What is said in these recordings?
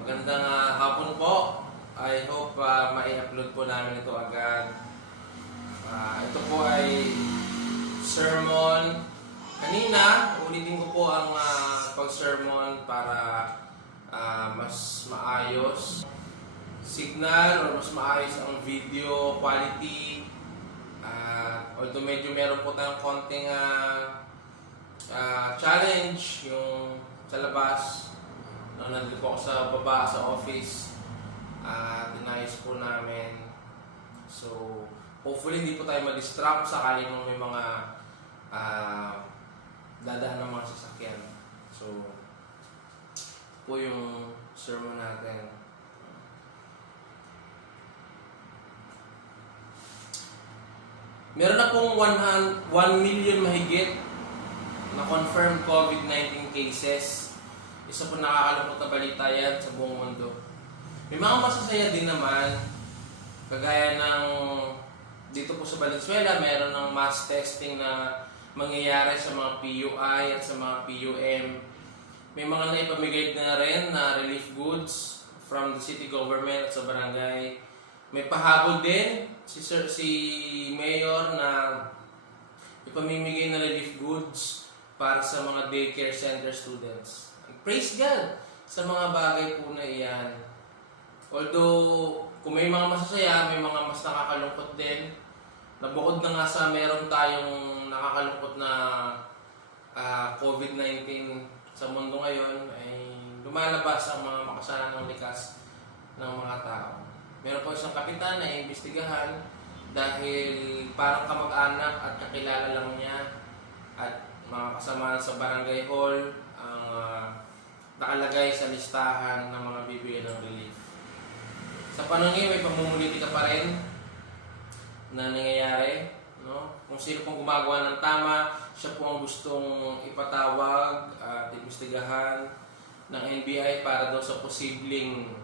Magandang hapon po. I hope mai-upload po namin ito agad. Ito po ay sermon. Kanina, ulitin ko po ang pag-sermon para mas maayos signal or mas maayos ang video quality. Although medyo meron po tayong konting challenge yung sa labas. Nandito po ako sa baba sa office at inayos po namin. So, hopefully hindi po tayo ma-distract sakali nung may mga dadaan ng mga sasakyan. So, po yung sermon natin. Meron na pong 1 million mahigit na confirmed COVID-19 cases. Isa po nakakalungkot na balita yan sa buong mundo. May mga masasaya din naman, kagaya ng dito po sa Valenzuela, meron ng mass testing na mangyayari sa mga PUI at sa mga PUM. May mga naipamigay na rin na relief goods from the city government at sa barangay. May pahabol din si Mayor na ipamimigay na relief goods para sa mga daycare center students. Praise God sa mga bagay po na iyan. Although, kung may mga masasaya, may mga mas nakakalungkot din. Nabukod na nga sa meron tayong nakakalungkot na COVID-19 sa mundo ngayon, ay lumalabas ang mga makasalanan ng likas ng mga tao. Meron po isang kapitan na iimbestigahan dahil parang kamag-anak at kakilala lang niya at mga kasama sa barangay hall ang nakalagay sa listahan ng mga bibigyan ng relief. Sa panahon ngayon, may pamumulitika pa rin na nangyayari. No? Kung sino pong gumagawa ng tama, siya po ang gustong ipatawag at imbestigahan ng NBI para daw sa posibleng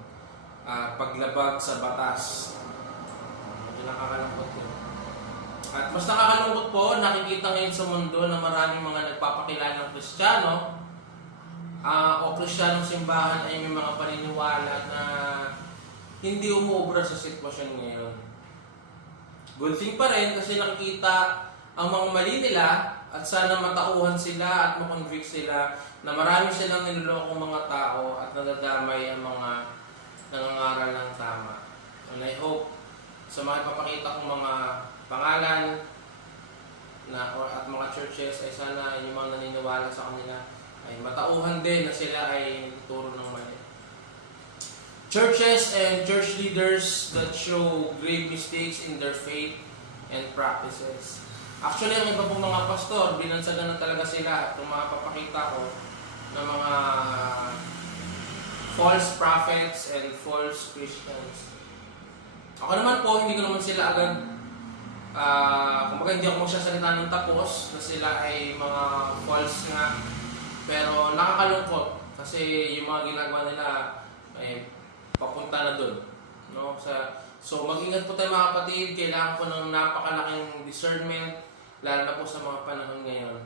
paglabag sa batas. Medyo nakakalungkot yun. At mas nakakalungkot po, nakikita ngayon sa mundo na maraming mga nagpapakilalang Kristiyano o Kristiyanong simbahan ay may mga paniniwala na hindi umuobra sa sitwasyon ngayon. Good thing pa rin kasi nakikita ang mga mali nila at sana matauhan sila at makonvict sila na marami silang nilolokong mga tao at nadadamay ang mga nangangaral ng tama. And I hope sa mga ipapakita kong mga pangalan at mga churches ay sana yung mga naniniwala sa kanila ay matauhan din na sila ay turo ng mali. Churches and church leaders that show grave mistakes in their faith and practices. Actually, ang iba pong mga pastor, binansagan na talaga sila at kung makapapakita ko ng mga false prophets and false Christians. Ako naman po, hindi ko naman sila agad kumbaga hindi ako magsasalita ng tapos na sila ay mga false nga. Pero nakakalungkot kasi yung mga ginagawa nila ay papunta na doon. No? So mag-ingat po tayo mga kapatid, kailangan po ng napakalaking discernment, lalo na po sa mga panahon ngayon.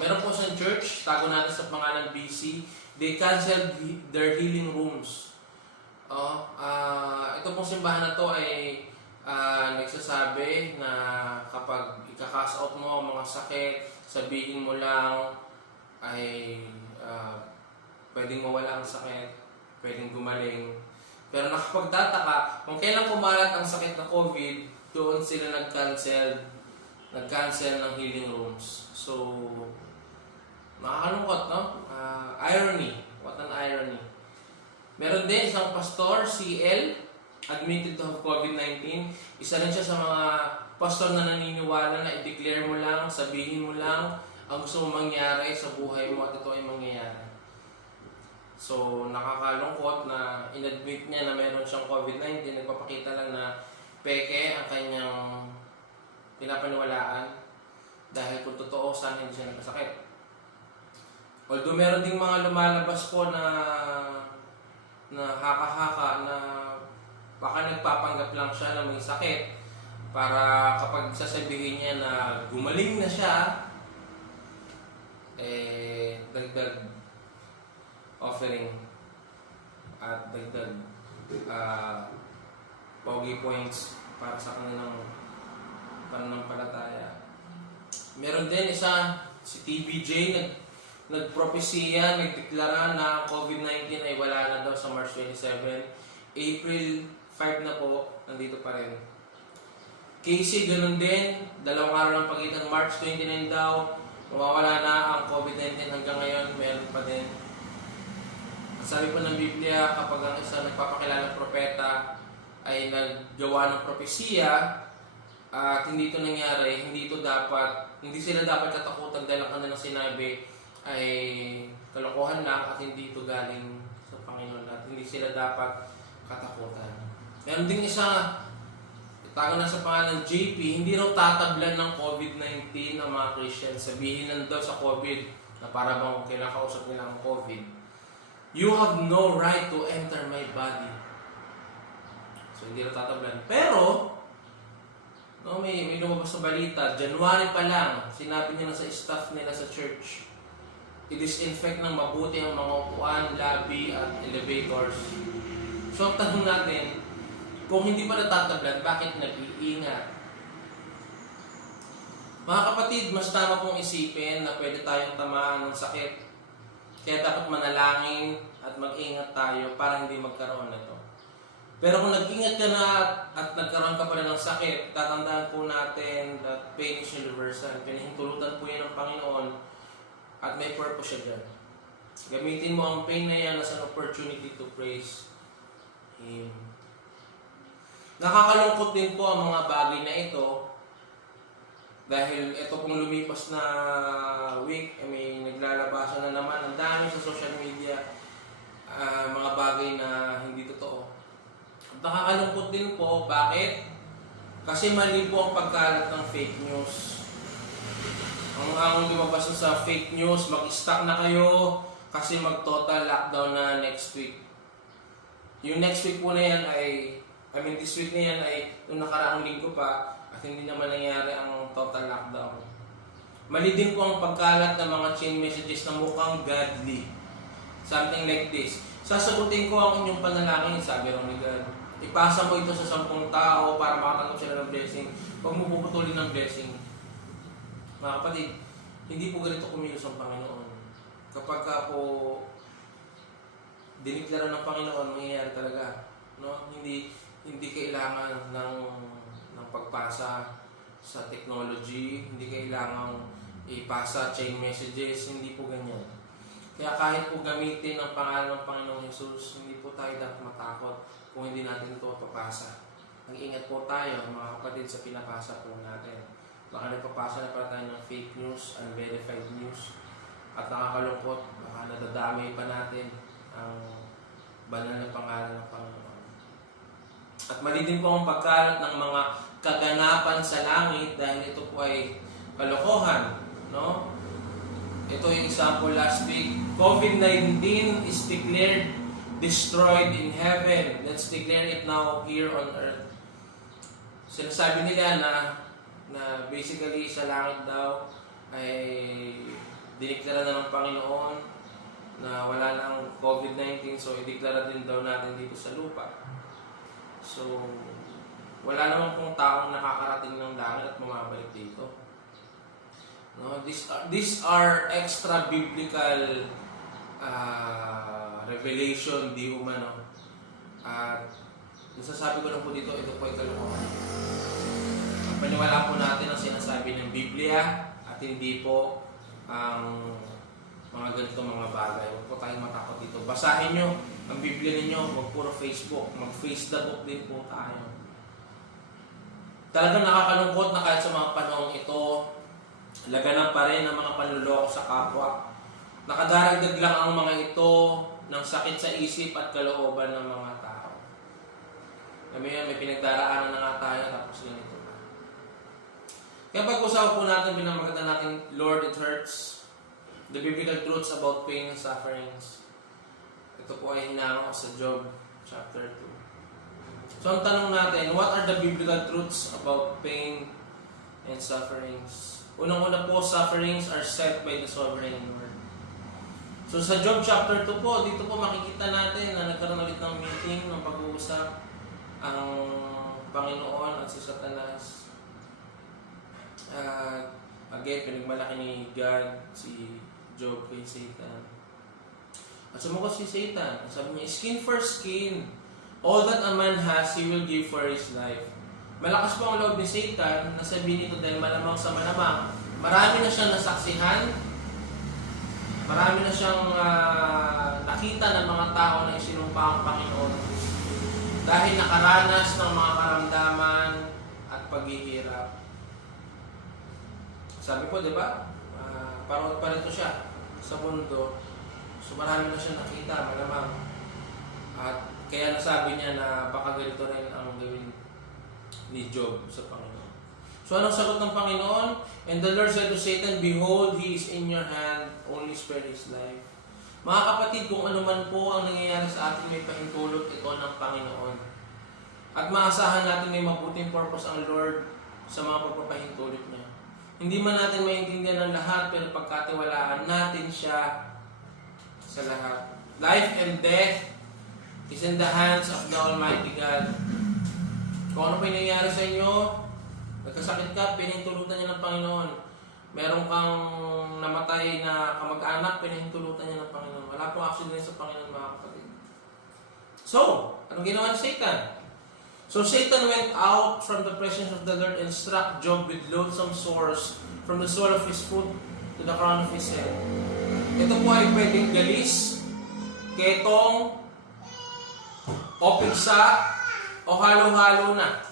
Meron po sa church, tago natin sa pangalan BC, they canceled their healing rooms. Ito pong simbahan na to ay nagsasabi na kapag ika-cast out mo ang mga sakit, sabihin mo lang ay pwedeng mawala ang sakit, pwedeng gumaling. Pero nakapagtataka, kung kailan kumalat ang sakit na COVID, doon sila nag-cancel ng healing rooms. So, nakakalungkot, no? Irony. What an irony. Meron din isang pastor, si L, admitted to have COVID-19. Isa rin siya sa mga pastor na naniniwala na i-declare mo lang, sabihin mo lang ang gusto mong mangyari sa buhay mo at ito ay mangyayari. So, nakakalungkot na in-admit niya na meron siyang COVID-19. Nagpapakita lang na peke ang kanyang pinapaniwalaan dahil kung totoo, sana hindi siya nagkasakit. Although meron ding mga lumalabas po na haka-haka na baka nagpapanggap lang siya na may sakit para kapag sasabihin niya na gumaling na siya, dagdag offering at dagdag pogi points para sa kanilang pananampalataya. Meron din isa, si TBJ, nagpropesiya, nagdeklara na ang COVID-19 ay wala na daw sa March 27. April 5 na po, nandito pa rin. Casey, ganun din, 2 araw ng pagitan, March 29 daw, mawawala na ang COVID-19 hanggang ngayon, meron pa din. At sabi po ng Biblia, kapag ang isa nagpapakilalang propeta ay naggawa ng propesiya, at hindi ito nangyari, hindi sila dapat katakutan dahil ang kanilang sinabi ay kalokohan lang at hindi ito galing sa Panginoon at hindi sila dapat katakutan. Meron din isa, itago na sa pangalan JP, hindi raw tatablan ng COVID-19 ang mga Christian. Sabihin lang daw sa COVID na para bang kinakausap nila ang COVID. You have no right to enter my body. So hindi raw tatablan. Pero, may lumabas sa balita, January pa lang, sinabi nila sa staff nila sa church, i-disinfect ng mabuti ang mga upuan, lobby, at elevators. So, ang tanong natin, kung hindi pa natatablan, bakit nag-iingat? Mga kapatid, mas tama pong isipin na pwede tayong tamaan ng sakit. Kaya dapat manalangin at mag-ingat tayo para hindi magkaroon nito. Pero kung nag-ingat ka na at nagkaroon ka pa rin ng sakit, tatandaan po natin that pain is universal. Pinahintulutan po yan ng Panginoon at may purpose siya dyan. Gamitin mo ang pain na yan as an opportunity to praise Him. Nakakalungkot din po ang mga bagay na ito dahil ito pong lumipas na week, may naglalabasan na naman ang dami sa social media mga bagay na hindi totoo. Nakakalungkot din po. Bakit? Kasi mali po ang pagkalat ng fake news. Ang lumabas sa fake news, mag-stock na kayo kasi mag-total lockdown na next week. Yung next week po na yan this week na yan ay yung nakaraang linggo pa at hindi naman nangyari ang total lockdown. Mali din po ang pagkalat ng mga chain messages na mukhang godly. Something like this. Sasagutin ko ang inyong panalangin, sabi raw ni God. Ipasa mo ito sa 10 tao para makatanggap sila ng blessing. Huwag mo puputulin ng blessing. Mga kapatid, hindi po ganito kumilos ang Panginoon. Kapag po diniklara ng Panginoon, mangyayari talaga. No? Hindi kailangan ng pagpasa sa technology, hindi kailangan ipasa chain messages, hindi po ganyan. Kaya kahit po gamitin ang pangalan ng Panginoong Jesus, hindi po tayo dapat matakot kung hindi natin ito papasa. Mag-ingat po tayo, mga kapatid, sa pinapasa po natin. Baka nagpapasa na pa tayo ng fake news, unverified news, at nakakalungkot, baka nadadamay pa natin ang banal na pangalan ng Panginoon. At mali din po ang pagkalat ng mga kaganapan sa langit dahil ito po ay kalokohan. No? Ito yung example last week. COVID-19 is declared destroyed in heaven. Let's declare it now here on earth. Sinasabi nila na basically sa langit daw ay diniklara na ng Panginoon na wala na ang COVID-19, so ideklara din daw natin dito sa lupa. So, wala naman pong taong nakakarating ng langit at bumabalik dito. No, these are extra biblical revelation, di umano. At nasasabi ko lang po dito, ito po ay kalokohan. Paniwala po natin ang sinasabi ng Biblia at hindi po ang mga ganito mga bagay. Huwag po tayong matakot dito. Basahin nyo ang Biblia ninyo, huwag puro Facebook. Mag-face the book din po tayo. Talagang nakakalungkot na kahit sa mga panahong ito, laganan pa rin ang mga panluloko sa kapwa. Nakadaragdag lang ang mga ito ng sakit sa isip at kalooban ng mga tao. May pinagdaraanan na nga tayo tapos ganito pa. Kaya pag-usapan po natin, pinamagatan natin, Lord, it hurts. The biblical truths about pain and sufferings. Ito po ay hinango sa Job chapter 2. So ang tanong natin, what are the biblical truths about pain and sufferings? Unang-una po, sufferings are set by the sovereign Lord. So sa Job chapter 2 po, dito po makikita natin na nagkaroon ulit ng meeting ng pag-uusap ang Panginoon at si Satanas. Again, pinagmalaki ni God si Job kay Satan. At sumagot si Satan. Sabi niya, skin for skin. All that a man has, he will give for his life. Malakas po ang loob ni Satan na sabihin ito dahil malamang sa malamang. Marami na siyang nasaksihan. Marami na siyang nakita ng mga tao na isinumpa ang Panginoon. Dahil nakaranas ng mga karamdaman at paghihirap. Sabi po, di ba? Parang pa rito siya sa mundo. So marami na siya nakita, malamang. At kaya nasabi niya na baka ganito rin ang gawin ni Job sa Panginoon. So anong sagot ng Panginoon? And the Lord said to Satan, behold, he is in your hand, only spare his life. Mga kapatid, kung ano man po ang nangyayari sa atin, may pahintulot ito ng Panginoon. At maasahan natin may mabuting purpose ang Lord sa mga pagpapahintulot niya. Hindi man natin maintindihan ang lahat, pero pagkatiwalaan natin siya sa lahat. Life and death is in the hands of the Almighty God. Kung ano pa yung nangyayari sa inyo, nagkasakit ka, pinahintulutan niya ng Panginoon. Meron kang namatay na kamag-anak, pinahintulutan niya ng Panginoon. Wala pong accident sa Panginoon, mga kapatid. So, anong ginawa ni Satan? So Satan went out from the presence of the Lord and struck Job with loathsome sores from the sole of his foot to the crown of his head. Ito po ay pwedeng galis, ketong, o pigsa, o halo-halo na.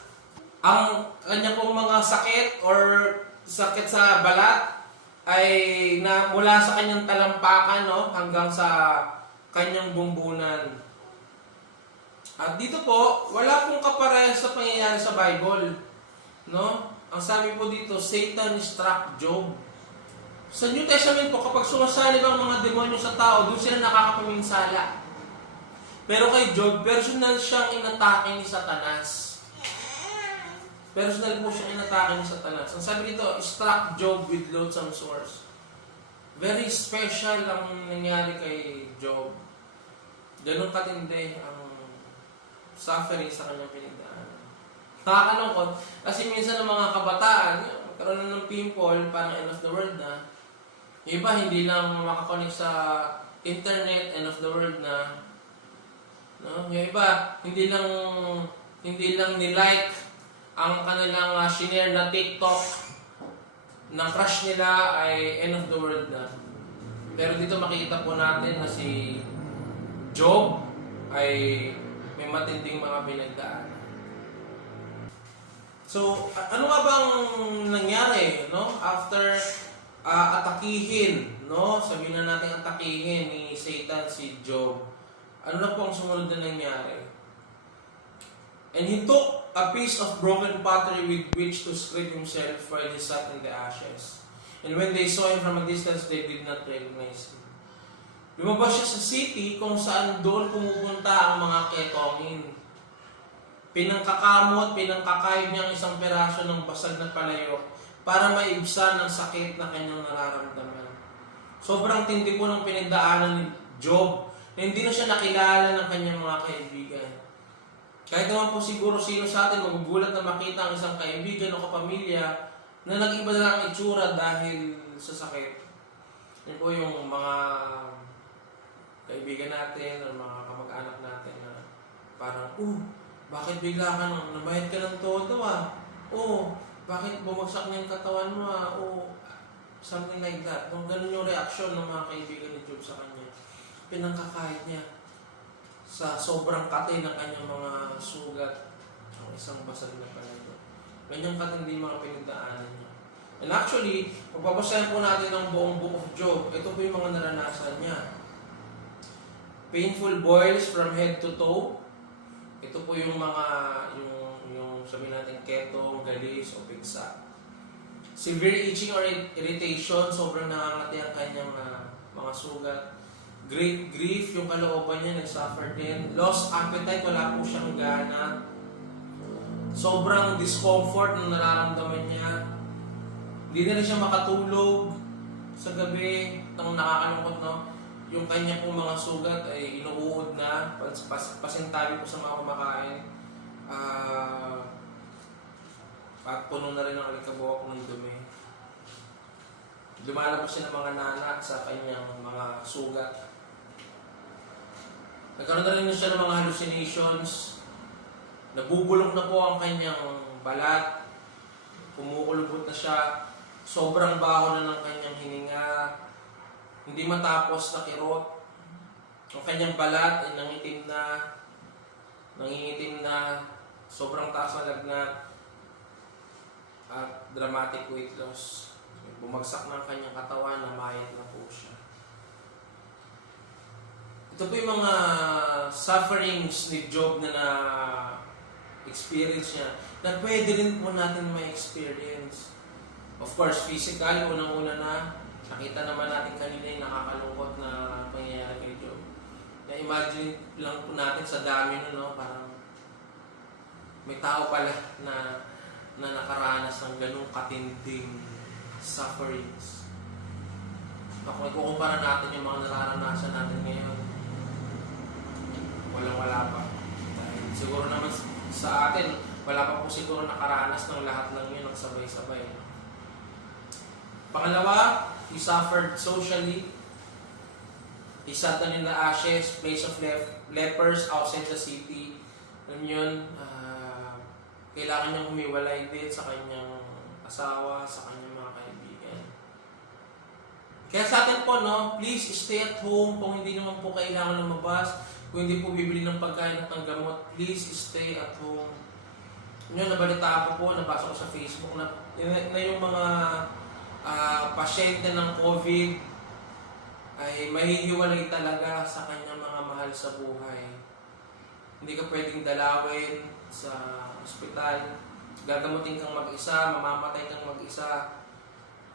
Ang kanya pong mga sakit or sakit sa balat ay na mula sa kanyang talampakan, no, hanggang sa kanyang bumbunan. At dito po, wala pong kaparehas sa pangyayari sa Bible. No? Ang sabi po dito, Satan struck Job. Sa New Testament po, kapag sumasalib ang mga demonyo sa tao, doon sila nakakapaminsala. Pero kay Job, personal siyang inatake ni Satanas. Personal po siyang inatake ni Satanas. Ang sabi dito, struck Job with loathsome sores. Very special ang nangyari kay Job. Ganun katindi ang suffering sa kanyang pinagdaanan. Nakakalungkot. Kasi minsan ng mga kabataan, magkaroon na ng pimple, parang end of the world na. Yung iba, hindi lang makakonek sa internet, end of the world na. No? Yung iba, hindi lang nilike ang kanilang shinare na TikTok ng crush nila ay end of the world na. Pero dito makikita po natin na si Job ay may matinding mga pinagdaanan. So, ano nga bang nangyari, no? After atakihin, no? Sabihin na natin atakihin ni Satan si Job. Ano na po ang sumunod na nangyari? And he took a piece of broken pottery with which to scrape himself while he sat in the ashes. And when they saw him from a distance, they did not recognize him. Lumabas siya sa city kung saan doon pumupunta ang mga ketongin. Pinangkakamot, pinangkakaib niya ang isang peraso ng basag na palayok para maibsan ang sakit na kanyang nararamdaman. Sobrang tindi po ng pinagdaanan ni Job na hindi na siya nakilala ng kanyang mga kaibigan. Kahit naman po siguro sino sa atin magugulat na makita ang isang kaibigan o kapamilya na nag-iba na lang ang itsura dahil sa sakit. Yan po yung mga kaibigan natin o mga kamag-anak natin na parang, bakit bigla ka nang nabayad ka ng todo bakit bumagsak na yung katawan mo something like that. Kung ganun yung reaksyon ng mga kaibigan ni Job sa kanya, pinangkakahit niya sa sobrang katay ng kanyang mga sugat ang isang basag na palayo. Ganyang katindi mga pinagdaanan niya. And actually, pagbabasahin po natin ang buong book of Job, ito po yung mga naranasan niya. Painful boils from head to toe. Ito po yung mga, yung sabihin natin, ketong, galis, o pigsa. Severe itching or irritation, sobrang nangangati ang kanyang mga sugat. Great grief, yung kalooban niya, nag-suffer din. Lost appetite, wala po siyang gana. Sobrang discomfort na nararamdaman niya. Hindi na rin siya makatulog sa gabi. Itong nakakalungkot, no? yung kanya pong mga sugat ay inuuod na, pasintabi po sa mga kumakain. At puno na rin ang alikabok ng dumi. Lumalabas siya ng mga nana sa kanyang mga sugat. Nagkaroon na rin siya ng mga hallucinations. Nabubulok na po ang kanyang balat. Kumukulubot na siya. Sobrang baho na ng kanyang hininga. Hindi matapos na kirot. Ang kanyang balat ay nangitim na. Nangingitim na. Sobrang taas na lagnat. At dramatic weight loss. Bumagsak na ang kanyang katawan, namayat na po siya. Ito po yung mga sufferings ni Job na na-experience niya na pwede rin po natin ma-experience. Of course, physical, unang-una na. Nakita naman natin kanina yung nakakalungkot na pangyayari kay Job. Na-imagine lang po natin sa dami nun, no? Parang may tao pala na nakaranas ng ganung katinding sufferings. Kung ikukumpara natin yung mga nararanasan natin ngayon, walang-wala pa. Dahil siguro naman sa atin, wala pa po siguro nakaranas ng lahat ng yun ng sabay-sabay. Pangalawa, he suffered socially. He sat down in the ashes, place of lepers outside the city. Alam yun, kailangan niyang humiwalay din sa kanyang asawa, sa kanyang mga kaibigan. Kaya sa atin po, no, please stay at home kung hindi naman po kailangan lumabas. Kung hindi po bibili ng pagkain at ng gamot, please stay at home. Yun, nabalita ko po, nabasa ko sa Facebook na yung mga pasyente ng COVID ay mahihiwalay talaga sa kanyang mga mahal sa buhay. Hindi ka pwedeng dalawin sa ospital. Gagamutin kang mag-isa, mamamatay kang mag-isa.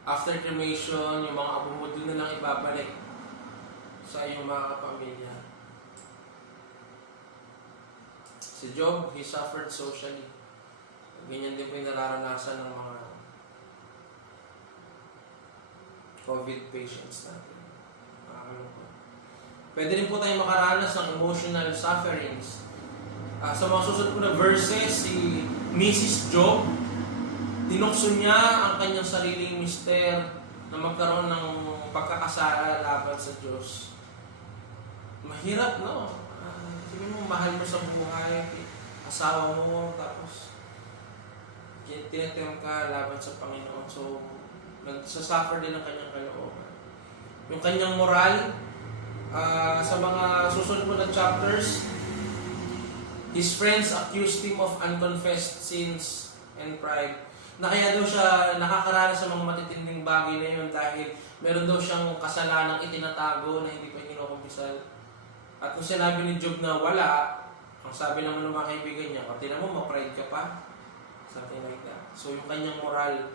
After cremation, yung mga abo mo doon na lang ibabalik sa iyong mga kapamilya. Si Job, he suffered socially. Ganyan din po yung nararanasan ng mga COVID patients natin. Makakalungkot. Pwede rin po tayong makaranas ng emotional sufferings. Sa mga susunod po na verses, si Mrs. Job, tinukso niya ang kanyang sariling mister na magkaroon ng pagkakasala laban sa Diyos. Mahirap, no? Sabi mo, mahal mo sa buhay, asawa mo, tapos tinatem ka laban sa Panginoon. So, nagsasuffer din ang kanyang kalooban. Yung kanyang moral, sa mga susunod po na chapters, his friends accused him of unconfessed sins and pride. Na kaya daw siya nakakaranas sa mga matitinding bagay na yun dahil meron daw siyang kasalanang itinatago na hindi pa kinukumpisal. At kung sinabi ni Job na wala, ang sabi naman ng mga kaibigan niya, o tinan mo, ma-pride ka pa. Something like that. So yung kanyang moral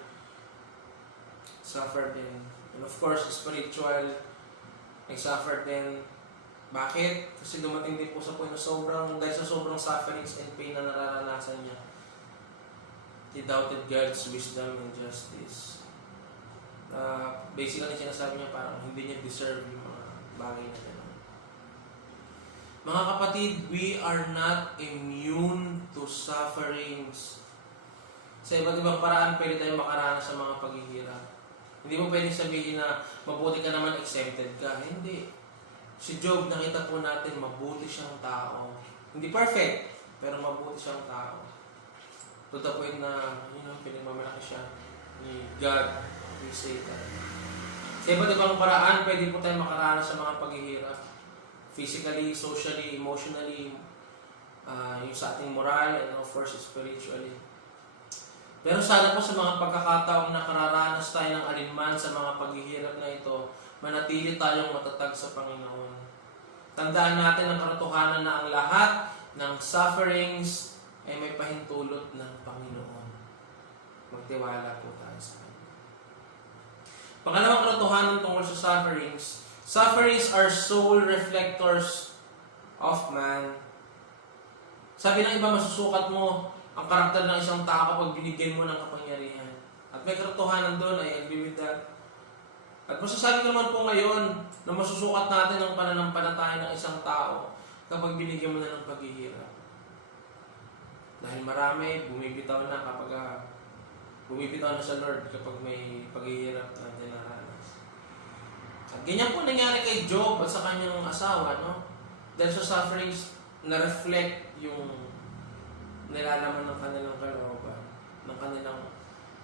suffered din. And of course, spiritual, nag-suffer din. Bakit? Kasi dumating din po sa point na dahil sa sobrang sufferings and pain na nararanasan niya, he doubted God's wisdom and justice. Basically, sinasabi niya parang hindi niya deserve yung mga bagay na gano'n. Mga kapatid, we are not immune to sufferings. Sa iba't ibang paraan, pwede tayong makaranas sa mga paghihirap. Hindi mo pwedeng sabihin na mabuti ka naman, exempted ka. Hindi. Si Job, nakita po natin, mabuti siyang tao. Hindi perfect, pero mabuti siyang tao. To the point na, pinagmamalaki siya ni God, ni Satan. Sa iba't ibang paraan, pwede po tayong makaranas sa mga paghihirap. Physically, socially, emotionally, yung sa ating moral, and of course, spiritually. Pero sana po sa mga pagkakataong nakararanas tayo ng alinman sa mga paghihirap na ito, manatili tayong matatag sa Panginoon. Tandaan natin ang katotohanan na ang lahat ng sufferings ay may pahintulot ng Panginoon. Magtiwala po tayo sa Kanya. Pangalawang katotohanan tungkol sa sufferings, sufferings are soul reflectors of man. Sabi ng iba, masusukat mo ang karakter ng isang tao kapag binigyan mo ng kapangyarihan. At may katotohanan doon, I agree with that. At masasabi ko naman po ngayon na masusukat natin ang pananampalataya ng isang tao kapag binigyan mo na ng paghihirap. Dahil marami, bumibitaw na sa Lord kapag may paghihirap na dinaranas. At ganyan po nangyari kay Job at sa kanyang asawa, no? Dahil sa sufferings, na-reflect yung nilalaman ng kanilang kalooban, ng kanilang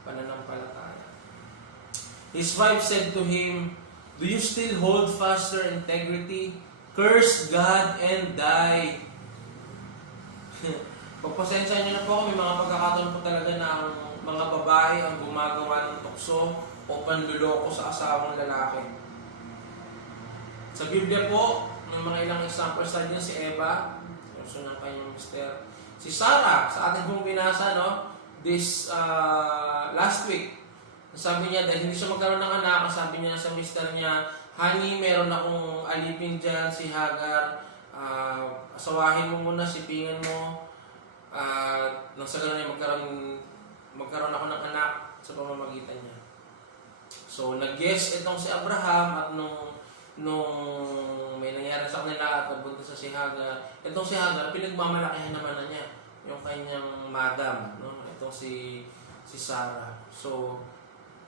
pananampalataya. His wife said to him, "Do you still hold fast your integrity? Curse God and die." Pagpasensya niyo na po, may mga pagkakataon po talaga na ang mga babae ang gumagawa ng tukso o panluloko sa asawang lalaki. Sa Biblia po, ng mga ilang examples niya, si Eva, so ng kanyang mister. Si Sarah, sa ating pong binasa, no? This last week, sabi niya, dahil hindi siya magkaroon ng anak, sabi niya sa mister niya, "Honey, meron akong alipin dyan, si Hagar, asawahin mo muna, sipingan mo, nang sa ganun ay magkaroon ako ng anak sa pamamagitan niya." So, nag-guess itong si Abraham at nung may nangyari sa kanila at nagbuntis sa si Hagar, itong si Hagar, pinagmamalakihan naman na niya yung kanyang madam, no? Itong si Sarah. So,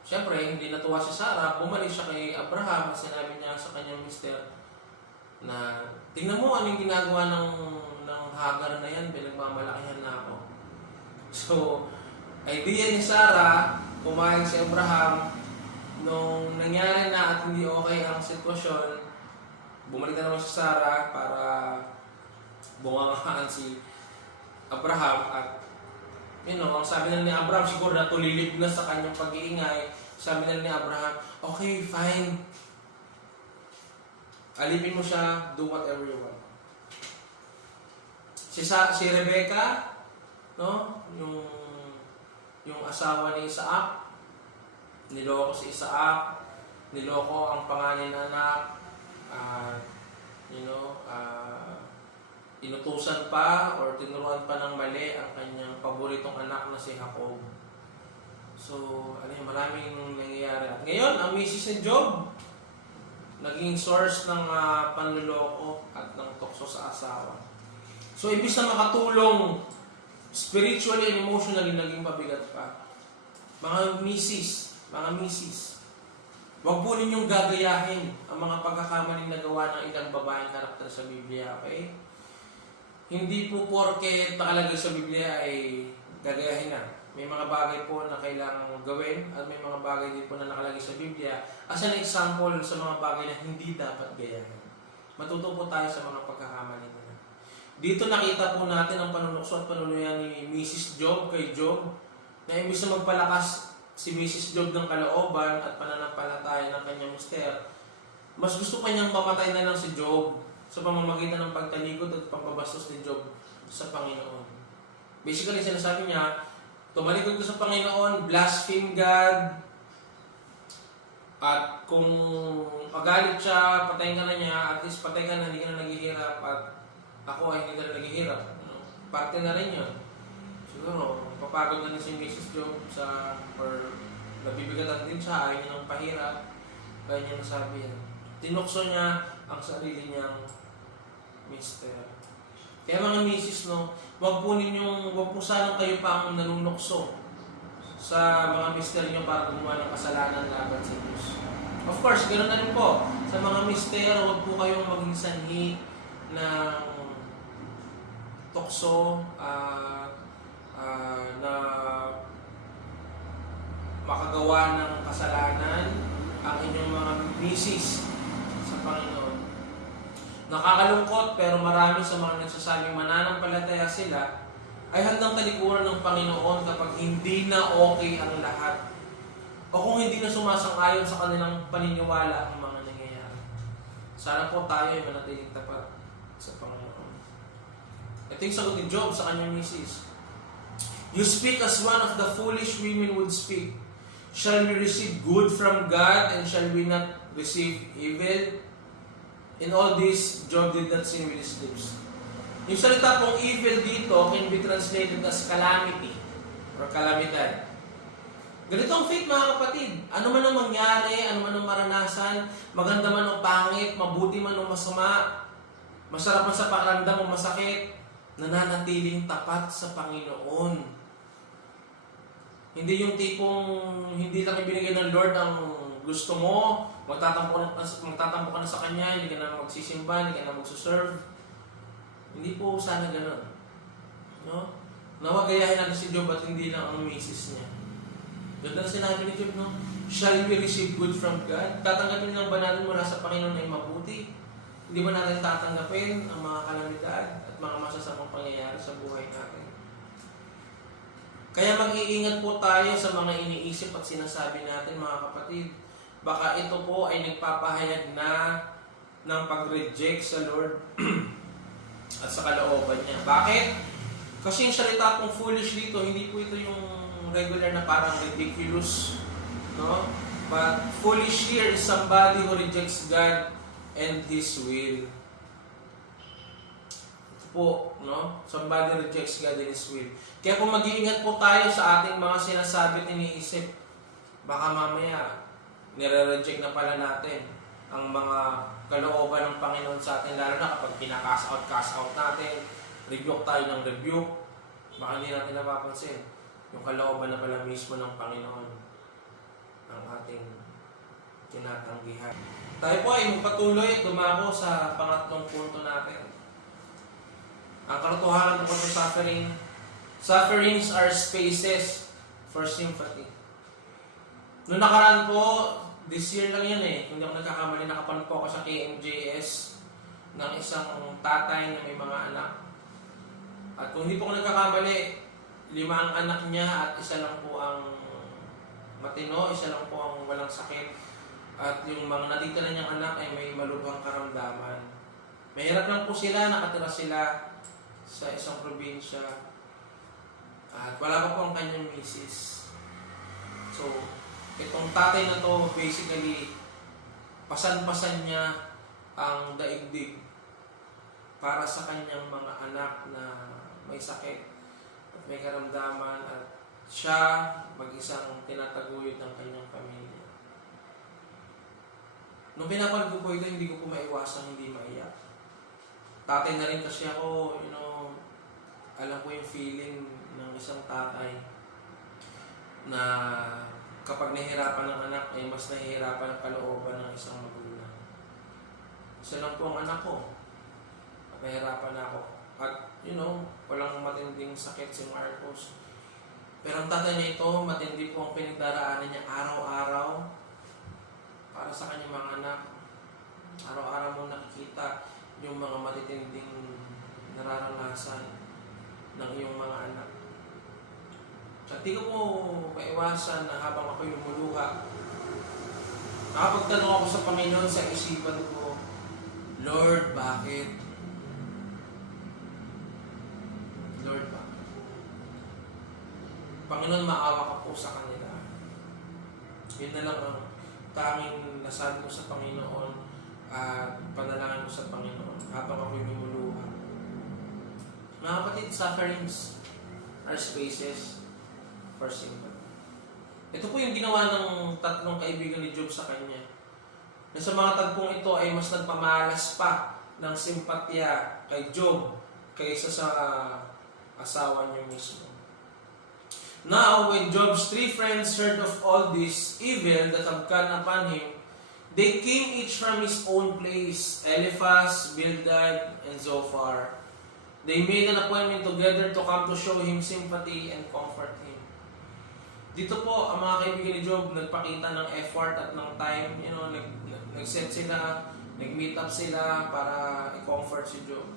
siyempre, hindi natuwa si Sarah, bumalik siya kay Abraham at sinabi niya sa kanyang mister na, "Tingnan mo anong ginagawa ng Hagar na yan, pinagmamalakihan na ako." So, idea ni Sarah, pumayag si Abraham, nung nangyari na at hindi okay ang sitwasyon, bumalik na naman si Sarah para bungangaan si Abraham at ang sabi na ni Abraham, siguro natulilib na sa kanyang pag-iingay. Sabi na ni Abraham, "Okay, fine. Alipin mo siya, do whatever you want." Si Rebecca, no? Yung asawa ni Isaac, niloko si Isaac, niloko ang panganay na anak, inutusan pa or tinuruan pa ng mali ang kanyang paboritong anak na si Jacob. So, maraming nangyayari. At ngayon, ang misis ni Job, naging source ng panluloko at ng tukso sa asawa. So, ibig na makatulong spiritually and emotionally, naging mabigat pa. Mga misis, huwag po ninyong gagayahin ang mga pagkakamaling nagawa ng ilang babaeng karakter sa Biblia, okay? Hindi po porke nakalagay sa Biblia ay gagayahin na. May mga bagay po na kailangang gawin at may mga bagay din po na nakalagay sa Biblia as an example sa mga bagay na hindi dapat gayahin. Matuto po tayo sa mga pagkakamali nila. Dito nakita po natin ang panunukso at panuluyan ni Mrs. Job kay Job na imbis na magpalakas si Mrs. Job ng kalooban at pananampalataya ng kanyang mister, mas gusto pa niyang mamatay na lang si Job sa pamamagitan ng pagtalikod at pagbabastos ni Job sa Panginoon. Basically, sinasabi niya, tumalikod ka sa Panginoon, blaspheme God, at kung magalit siya, patayin ka na niya, at least patay ka na, hindi ka na naghihirap, at ako ay hindi na naghihirap. Parte na rin yun. Siguro, papagod na si Mrs. Job or nabibigatan din siya, ayaw niya ng pahirap, kaya niya nasabi yan. Tinukso niya ang sarili niyang mister. Kaya mga misis, wag po sanang kayo pa ang nanunukso sa mga mister niyo para gumawa ng kasalanan laban sa Diyos. Of course, ganoon na rin po. Sa mga mister, wag po kayong maging sanhi ng tukso na makagawa ng kasalanan ang inyong mga misis sa Panginoon. Nakakalungkot pero marami sa mga nagsasabing mananampalataya sila ay handang talikuran ng Panginoon kapag hindi na okay ang lahat o kung hindi na sumasang-ayon sa kanilang paniniwala ang mga nangyayari. Sana po tayo ay manatiling tapat sa Panginoon. Ito yung sagot ni Job sa kanyang misis. "You speak as one of the foolish women would speak. Shall we receive good from God and shall we not receive evil?" In all this, Job did not sin with his lips. Yung salita pong evil dito can be translated as calamity or kalamidad. Ganito ang faith mga kapatid. Ano man ang mangyari, ano man ang maranasan, maganda man o pangit, mabuti man o masama, masarap man sa pakiramdam o masakit, nananatiling tapat sa Panginoon. Hindi yung tipong hindi lang ibinigay ng Lord ang gusto mo, magtatampo ka na sa Kanya, hindi ka na magsisimba, hindi ka na magsuserve. Hindi po sana gano'n. No? Nawagayahin natin si Job at hindi lang ang misis niya. Ganda na sinabi ni Job, no? Shall we receive good from God? Tatanggapin lang ba natin mula sa Panginoon ay mabuti? Hindi ba natin tatanggapin ang mga kalamidad at mga masasamang pangyayari sa buhay natin? Kaya mag-iingat po tayo sa mga iniisip at sinasabi natin mga kapatid. Baka ito po ay nagpapahayag na ng pag-reject sa Lord at sa kalooban niya. Bakit? Kasi yung salita pong foolish dito, hindi po ito yung regular na parang ridiculous, no? But foolish here is somebody who rejects God and His will. Ito po, no? Somebody rejects God and His will. Kaya kung mag-iingat po tayo sa ating mga sinasabi at iniisip, baka mamaya nire-reject na pala natin ang mga kalooban ng Panginoon sa atin, lalo na kapag pinaka-cast out natin, rebuke tayo ng rebuke, baka hindi natin napapansin yung kalooban na pala mismo ng Panginoon ang ating tinatanggihan. Tayo po ay magpatuloy at dumako sa pangatlong punto natin. Ang katotohanan tungkol sa suffering. Sufferings are spaces for sympathy. Noong nakaraan po, this year lang yan eh, kung hindi ako nagkakamali, nakapan po ako sa KMJS ng isang tatay na may mga anak. At kung hindi po ako nagkakamali, 5 ang anak niya at isa lang po ang matino, isa lang po ang walang sakit. At yung mga natitira niyang anak ay may malubhang karamdaman. Mahirap lang po sila, nakatira sila sa isang probinsya. At wala pa po ang kanyang misis. So, itong tatay na to, basically, pasan-pasan niya ang daigdig para sa kanyang mga anak na may sakit at may karamdaman at siya mag-isang tinataguyod ng kanyang pamilya. Nung pinapanood ko po ito, hindi ko po maiwasang hindi maiyak. Tatay na rin kasi ako, alam ko yung feeling ng isang tatay na kapag nahihirapan ng anak, ay mas nahihirapan ang kalooban ng isang magulang. Isa lang po ang anak ko. At nahihirapan ako. At, walang matinding sakit si Marcos. Pero ang tatay niya ito, matindi po ang pinagdaraanan niya araw-araw para sa kanyang mga anak. Araw-araw mo nakikita yung mga matitinding nararanasan ng iyong mga anak. At di ko po maiwasan na habang ako'y lumuluha, nakapagtanong ako sa Panginoon sa isipan ko, Lord, bakit? Lord, bakit? Panginoon, maawa ka po sa kanila. Yun na lang ang tanging nasabi ko sa Panginoon at panalangin ko sa Panginoon habang ako'y lumuluha. Mga kapatid, sufferings are spaces for sympathy. Ito po yung ginawa ng 3 kaibigan ni Job sa kanya. Na sa mga tagpong ito ay mas nagpamalas pa ng simpatya kay Job kaysa sa asawa niya mismo. Now, when Job's 3 friends heard of all this evil that had come upon him, they came each from his own place, Eliphaz, Bildad, and Zophar. They made an appointment together to come to show him sympathy and comfort him. Dito po, ang mga kaibigan ni Job nagpakita ng effort at ng time. Nag-set sila, nag-meet up sila para i-comfort si Job.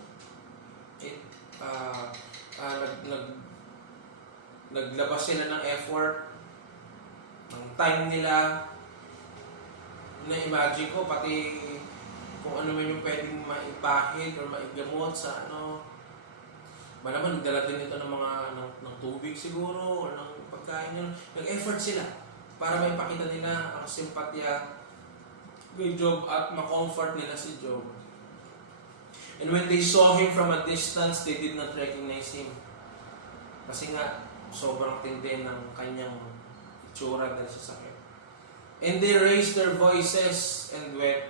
Naglabas sila ng effort, ng time nila. Na-imagine ko, pati kung ano man yung pwedeng maipahid or maigamot sa malaman, nagdala din ito ng mga ng tubig siguro o ng pagkain nila. Nag-effort sila para maipakita nila ang simpatya kay Job at ma-comfort nila si Job. And when they saw him from a distance, they did not recognize him. Kasi nga, sobrang tindi ng kanyang itsura dahil sa sakit. And they raised their voices and wept.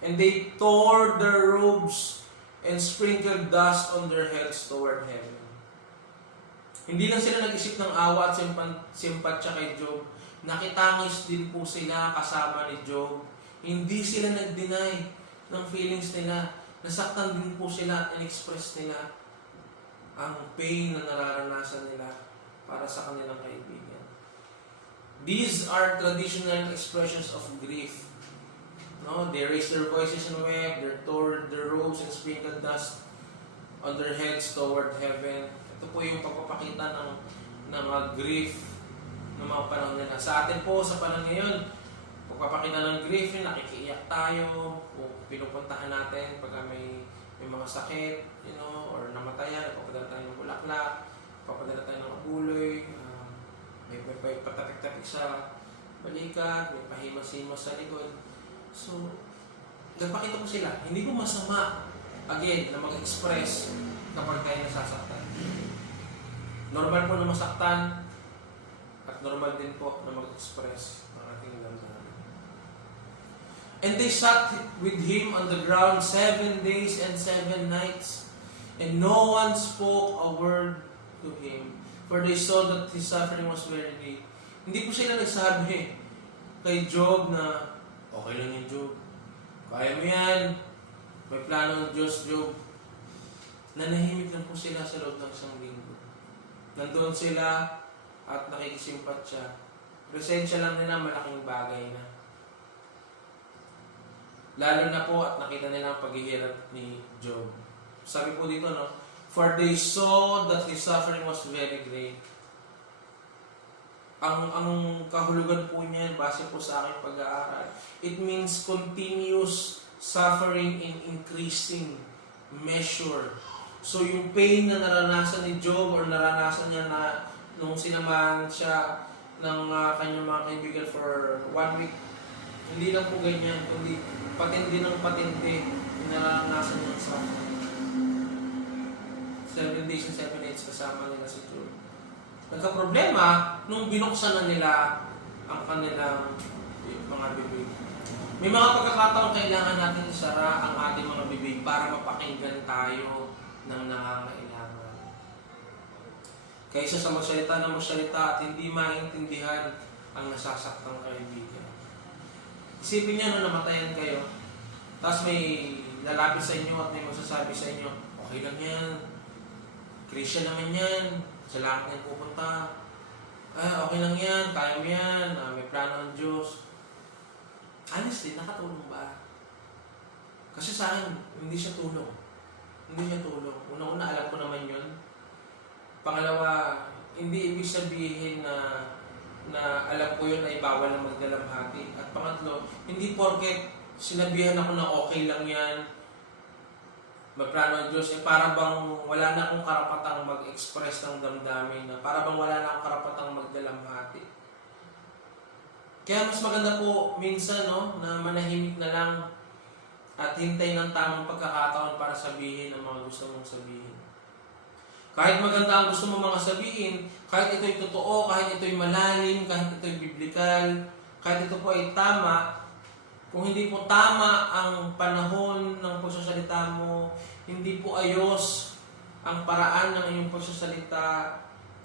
And they tore their robes and sprinkled dust on their heads toward heaven. Hindi lang sila nag-isip ng awa at simpatya kay Job. Nakitangis din po sila kasama ni Job. Hindi sila nag-deny ng feelings nila. Nasaktan din po sila at in-express nila ang pain na nararanasan nila para sa kanilang kaibigan. These are traditional expressions of grief. No, they raised their voices and wept, they tore their robes and sprinkled dust on their heads toward heaven. Ito po yung pagpapakita ng grief ng mga panahon nila. Sa atin po, sa panahon ngayon, pagpapakita ng grief, nakikiiyak tayo, o pinupuntahan natin pag may mga sakit, or namatayan, papadala tayo ng bulaklak, papadala tayo ng mabuloy, may patapik-tapik sa balikat, may pahimas-himas sa likod. So, nagpakita ko sila. Hindi ko masama, again, na mag-express kapag tayo nasasaktan. Normal po na masaktan at normal din po na mag-express ng ating damdamin. And they sat with him on the ground 7 days and 7 nights, and no one spoke a word to him, for they saw that his suffering was very great. Hindi po sila nagsabi kay Job na okay lang yung Job, kaya mo yan, may plano ng Diyos, Job. Nanahimik lang po sila sa loob ng isang linggo. Nandoon sila at nakikisimpatya. Presensya lang nila, malaking bagay na. Lalo na po at nakita nila ang paghihirap ni Job. Sabi po dito, no? For they saw that his suffering was very great. Ang kahulugan po niyan, base po sa aking pag-aaral, it means continuous suffering in increasing measure. So yung pain na naranasan ni Job or naranasan niya na nung sinamahan siya ng kanyang mga kaibigan for 1 week, hindi lang po ganyan, kundi patindi ng patindi yung naranasan niya sa 7 days and 7 nights kasama nila si Job. Nagka-problema nung binuksan na nila ang kanilang mga bibig. May mga pagkakataon kailangan natin isara ang ating mga bibig para mapakinggan tayo ng nangangailangan. Kaysa sa magsalita at hindi maintindihan ang nasasaktang kaibigan. Isipin niyo na namatayan kayo, tapos may lalapit sa inyo at may magsasabi sa inyo, okay lang yan, Christian naman yan, sa langit yan pupunta. Okay lang yan, kaya mo yan, may plano ng Diyos. Honestly, nakatulong ba? Kasi sa akin, hindi siya tulong. Hindi siya tulong. Unang-una, alam ko naman yun. Pangalawa, hindi ibig sabihin na alam ko yun ay bawal na magdalamhati. At pangatlo, hindi porket sinabihan ako na okay lang yan, may plano ng Diyos, para bang wala na akong karapatang mag-express ng damdamin, na para bang wala na akong karapatang magdalamhati. Kaya mas maganda po minsan, na manahimik na lang at hintay ng tamang pagkakataon para sabihin ang mga gusto mong sabihin. Kahit maganda ang gusto mong mga sabihin, kahit ito'y totoo, kahit ito'y malalim, kahit ito'y biblikal, kahit ito po ay tama, kung hindi po tama ang panahon ng pagsasalita mo, hindi po ayos ang paraan ng iyong pagsasalita,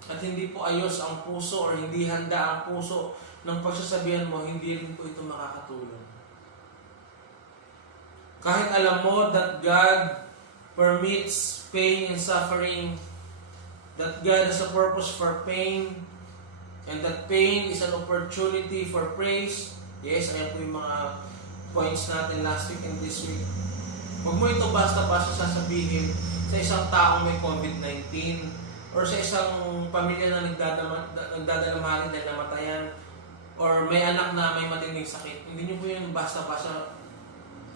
at hindi po ayos ang puso or hindi handa ang puso ng pagsasabihan mo, hindi rin po ito makakatulong. Kahit alam mo that God permits pain and suffering, that God has a purpose for pain, and that pain is an opportunity for praise. Yes, ayan po yung mga points natin last week and this week. Huwag mo ito basta-basta sasabihin sa isang taong may COVID-19 or sa isang pamilya na nagdadalamhalin dahil namatayan or may anak na may matinding sakit. Hindi nyo po yun basta-basta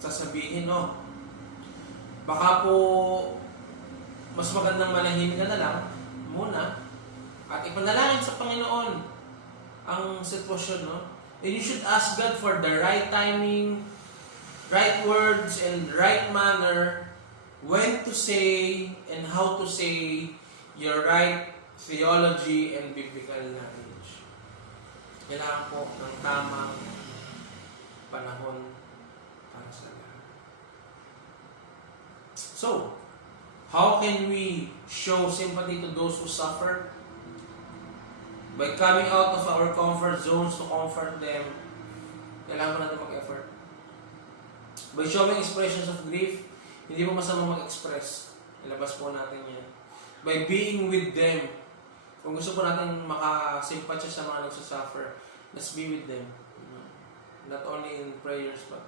sasabihin, Baka po mas magandang manahimik ka na lang muna at ipanalangin sa Panginoon ang sitwasyon, And you should ask God for the right timing, right words, and right manner when to say and how to say your right theology and biblical knowledge. Kailangan po ng tamang panahon para sa lahat. So, how can we show sympathy to those who suffer? By coming out of our comfort zones to comfort them. Kailangan natin mag-effort. By showing expressions of grief, hindi mo masama mag-express. Ilabas po natin yan. By being with them. Kung gusto po natin makasimpatya sa mga nagsasuffer, let's be with them. Not only in prayers, but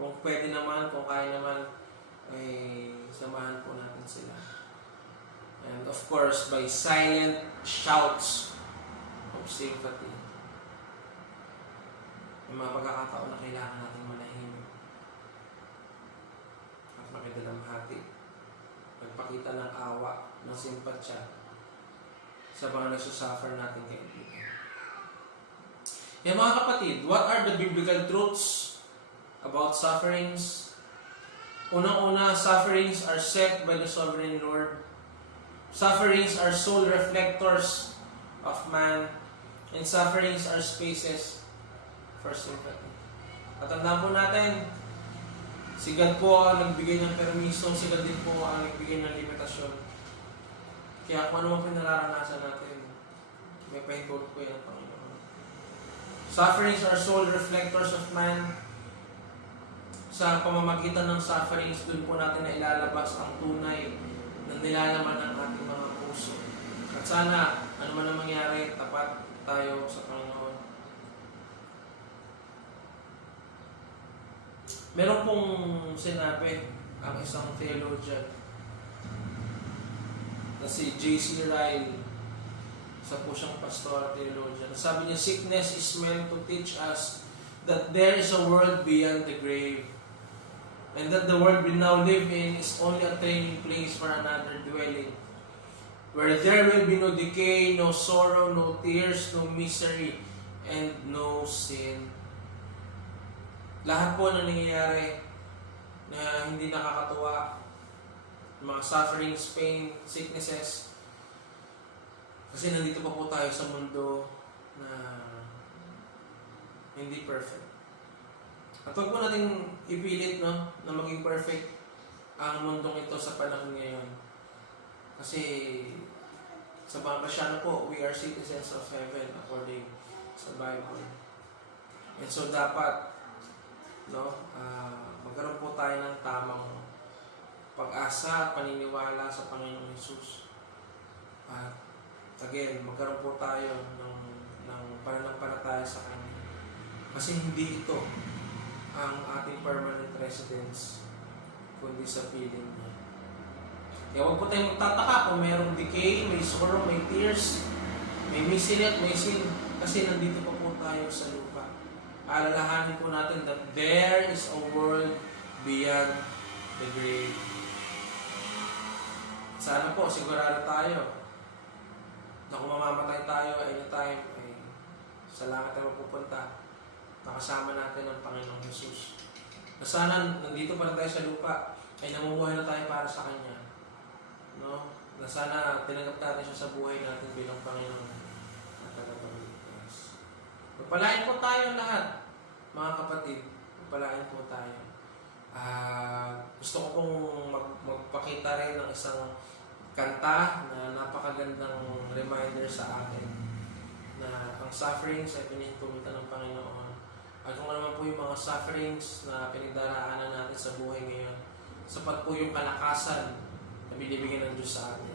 kung pwede naman, kung kaya naman, ay samahan po natin sila. And of course, by silent shouts of sympathy. May mga pagkakataon na kailangan natin manahimik at makidalamhati. Magpakita ng awa, ng simpatya sa mga nagsusuffer natin kaibigan. Kaya mga kapatid, what are the biblical truths about sufferings? Unang-una, sufferings are set by the sovereign Lord. Sufferings are soul reflectors of man. And sufferings are spaces for sympathy. At tandaan po natin, si God po ang nagbigay ng permiso, si God din po ang nagbigay ng limitasyon. Kaya kung ano man po nararanasan natin, may pahintulot po yan ang Panginoon. Sufferings are soul reflectors of man. Sa pamamagitan ng sufferings, doon po natin na ilalabas ang tunay na nilalaman ng ating mga puso. At sana, ano man ang mangyari, tapat tayo sa Panginoon. Meron pong sinabi ang isang theologian na si J.C. Ryle, isa po siyang pastor theologian. Sabi niya, sickness is meant to teach us that there is a world beyond the grave. And that the world we now live in is only a training place for another dwelling. Where there will be no decay, no sorrow, no tears, no misery, and no sin. Lahat po na nangyayari na hindi nakakatuwa, mga sufferings, pain, sicknesses, kasi nandito pa po tayo sa mundo na hindi perfect. At huwag po natin ipilit na maging perfect ang mundong ito sa panahon ngayon. Kasi sa mga Basyano po, we are citizens of heaven according sa Bible. And so dapat magkaroon po tayo ng tamang pag-asa at paniniwala sa Panginoong Hesus. At again, magkaroon po tayo ng pananampalataya sa Kanya. Kasi hindi ito ang ating permanent residence, kundi sa piling niya. Kaya huwag po tayong magtataka kung mayroong decay, may sorrow, may tears, may misery at may sin, kasi nandito pa po tayo sa lupa. Alalahanin po natin that there is a world beyond the grave. Sana po, sigurado tayo na kung mamamatay tayo anytime, ay sa langit tayo mapupunta. Nakasama natin ang Panginoong Hesus. Na sana nandito pa rin tayo sa lupa, ay namumuhay na tayo para sa Kanya. No? Na sana tinanggap natin siya sa buhay natin bilang Panginoon at tagapagligtas. Magpalain po tayo lahat, mga kapatid. Magpalain po tayo. Gusto ko pong magpakita rin ng isang kanta na napakagandang reminder sa atin na ang sufferings ay pinahintulutan ng Panginoon. At kung ano naman po yung mga sufferings na pinagdaraanan natin sa buhay ngayon, sapat po yung kalakasan na binibigyan ng Diyos sa atin.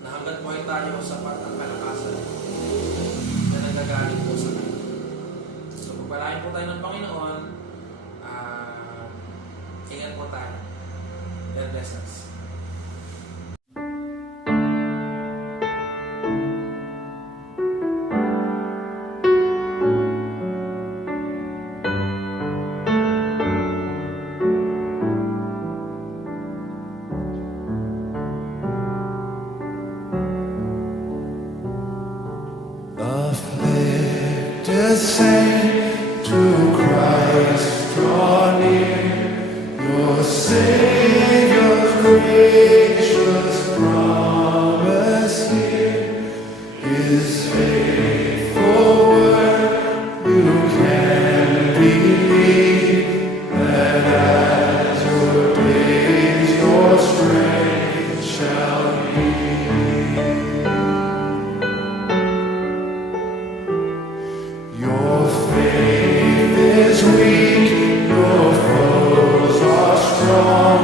Na hanggat buhay tayo, sapat ang kalakasan na nagagaling po sa Kanya. So, pagpalain po tayo ng Panginoon, ingat po tayo. God bless us. The saint to Christ draw near, your Savior's grace.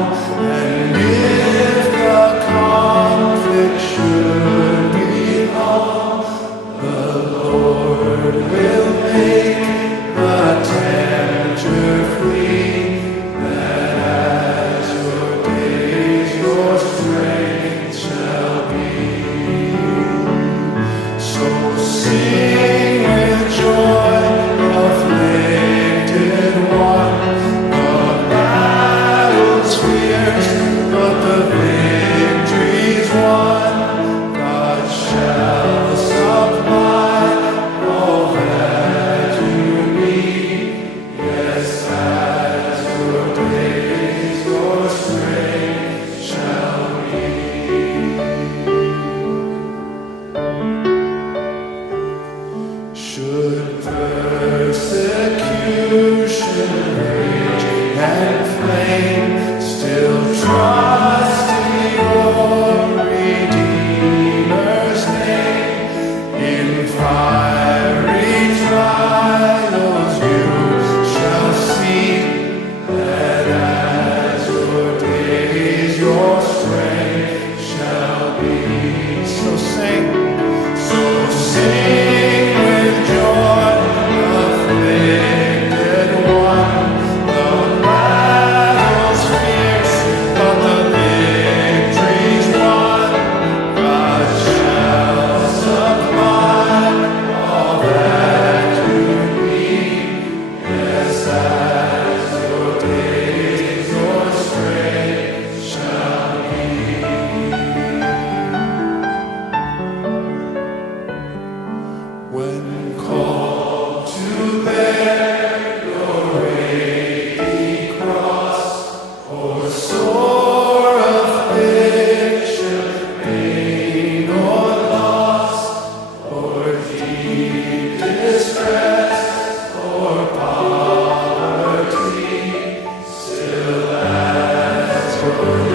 And if the conflict should be long, the Lord will make the tempter flee. That as your days, your strength shall be. So sing with joy, afflicted one. The battle's fierce, but the victory's won. God shall supply all that you need. Yes, as your days, your strength shall be. Should persecution rage and flame, still trust in your Redeemer's name. In fiery trials you shall see that as your days, your strength shall be. So sing with joy, afflicted one. The battle's fierce, but the victory's won. God shall supply all that you need. Yes, as your days, your strength shall be. When called to bear your weighty cross, or sore affliction, pain or loss, or deep distress, or poverty, still as your